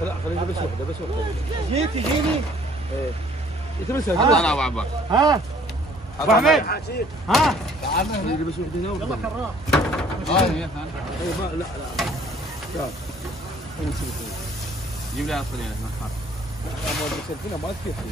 لا خليني بس وحده جيت تجيني ايه يتمسك انا ابو عباس ها ابو حميد ها خليني بس وحده هنا يلا كرام اي ما لا تعال جيب لي اصلا يعني نحط ما بس هنا ما تكفي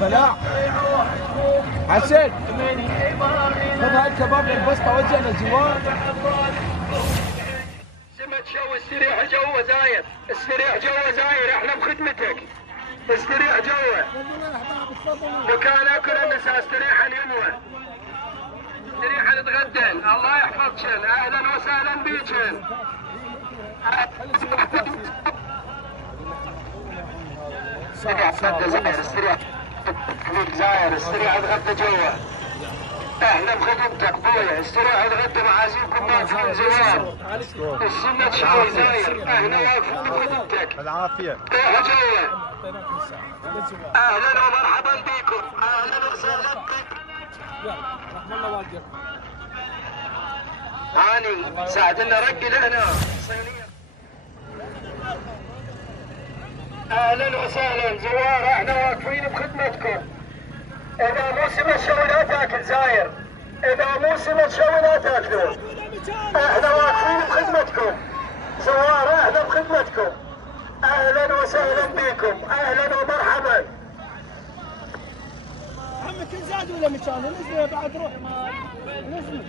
فلاح حسين خذ هاي الكباب للبسطه وجهنا الجوار سمت شو استريح جوا زاير استريح جوا زاير احنا بخدمتك استريح جوا مكان اكل النساء استريح اليموه استريح نتغدى الله يحفظكن اهلا وسهلا بيكن زاير استريح زاير استريح اتغدى جوا احنا بخدمتك بويا استريح اتغدى معازيمكم ما تكون زوار السنة شوي زاير احنا واقفين بخدمتك العافيه روحوا جوا اهلا ومرحبا بكم اهلا وسهلا بكم رحم الله والديك هاني ساعدنا رقي لهنا صينية اهلا وسهلا زوار احنا واقفين بخدمتكم اذا موسم الشوي لا تاكل زاير اذا موسم الشوي لا تاكلون احنا واقفين بخدمتكم زوار احنا بخدمتكم اهلا وسهلا بكم اهلا ومرحبا عمك زاد ولا مشان نزل بعد روح نزل